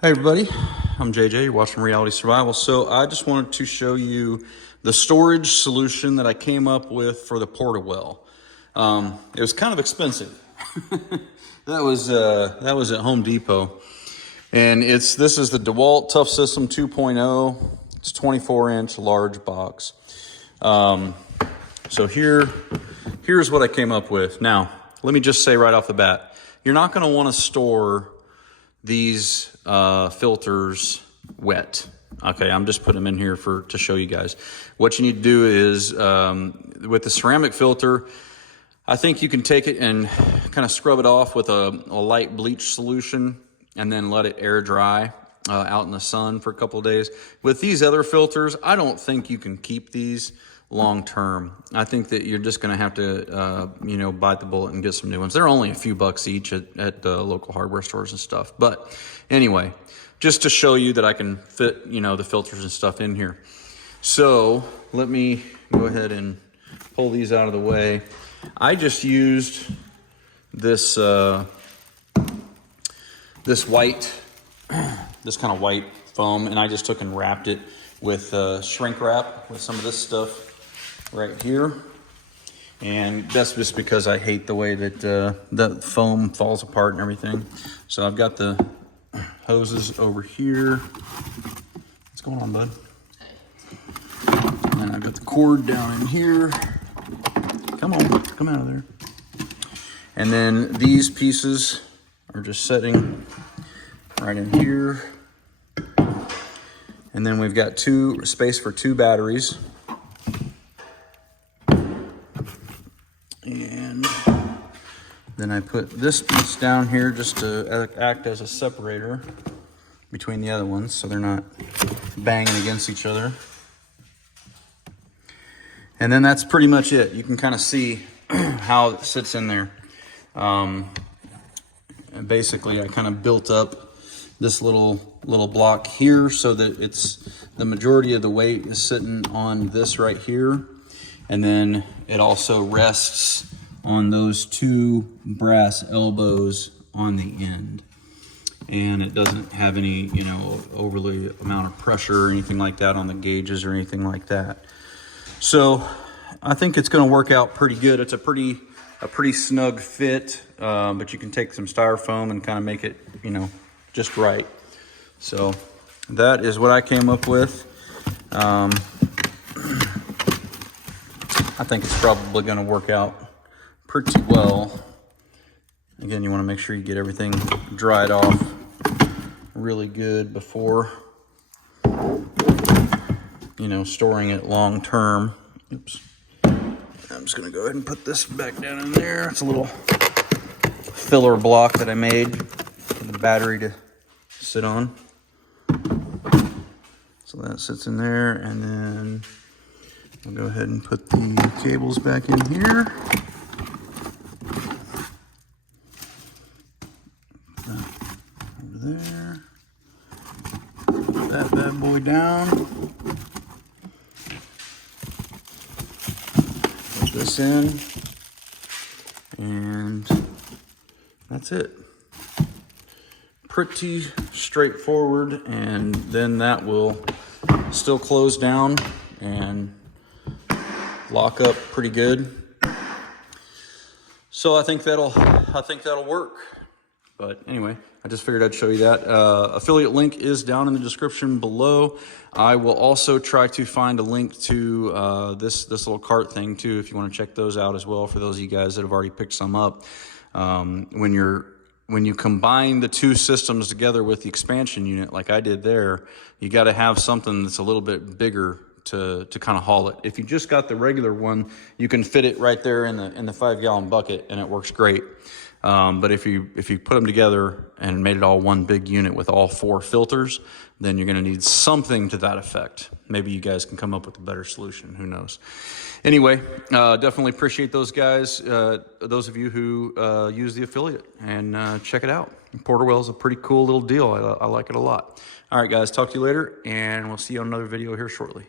Hey everybody, I'm JJ, you're watching Reality Survival. So I just wanted to show you the storage solution that I came up with for the Portawell. It was kind of expensive. That was at Home Depot. And this is the DeWalt Tough System 2.0. It's 24-inch large box. So here's what I came up with. Now, let me just say right off the bat, you're not gonna wanna store these filters wet. Okay, I'm just putting them in here to show you guys. What you need to do is, with the ceramic filter, I think you can take it and kind of scrub it off with a light bleach solution and then let it air dry out in the sun for a couple of days. With these other filters, I don't think you can keep these long term. I think that you're just going to have to, bite the bullet and get some new ones. They're only a few bucks each at the local hardware stores and stuff. But anyway, just to show you that I can fit, the filters and stuff in here. So let me go ahead and pull these out of the way. I just used this this kind of white foam, and I just took and wrapped it with shrink wrap with some of this stuff right here. And that's just because I hate the way that the foam falls apart and everything. So I've got the hoses over here. What's going on, bud? And I've got the cord down in here. Come on, come out of there. And then these pieces are just setting right in here. And then we've got space for two batteries. And then I put this piece down here just to act as a separator between the other ones so they're not banging against each other. And then that's pretty much it. You can kind of see how it sits in there. And basically, I kind of built up this little block here so that the majority of the weight is sitting on this right here. And then it also rests on those two brass elbows on the end. And it doesn't have any, overly amount of pressure or anything like that on the gauges or anything like that. So I think it's going to work out pretty good. It's a pretty snug fit, but you can take some styrofoam and kind of make it, just right. So that is what I came up with. I think it's probably going to work out pretty well. Again, you want to make sure you get everything dried off really good before, storing it long term. Oops. I'm just going to go ahead and put this back down in there. It's a little filler block that I made for the battery to sit on. So that sits in there, and then I'll go ahead and put the cables back in here. Over there. Put that bad boy down. Put this in. And that's it. Pretty straightforward, and then that will still close down and lock up pretty good. So I think that'll work. But anyway, I just figured I'd show you that. Affiliate link is down in the description below. I will also try to find a link to this little cart thing too, if you want to check those out as well, for those of you guys that have already picked some up. When you combine the two systems together with the expansion unit, like I did there, you got to have something that's a little bit bigger to kind of haul it. If you just got the regular one, you can fit it right there in the 5-gallon bucket, and it works great. But if you put them together and made it all one big unit with all 4 filters, then you're going to need something to that effect. Maybe you guys can come up with a better solution. Who knows? Anyway, definitely appreciate those guys, those of you who use the affiliate, and check it out. Portawell is a pretty cool little deal. I like it a lot. All right, guys, talk to you later, and we'll see you on another video here shortly.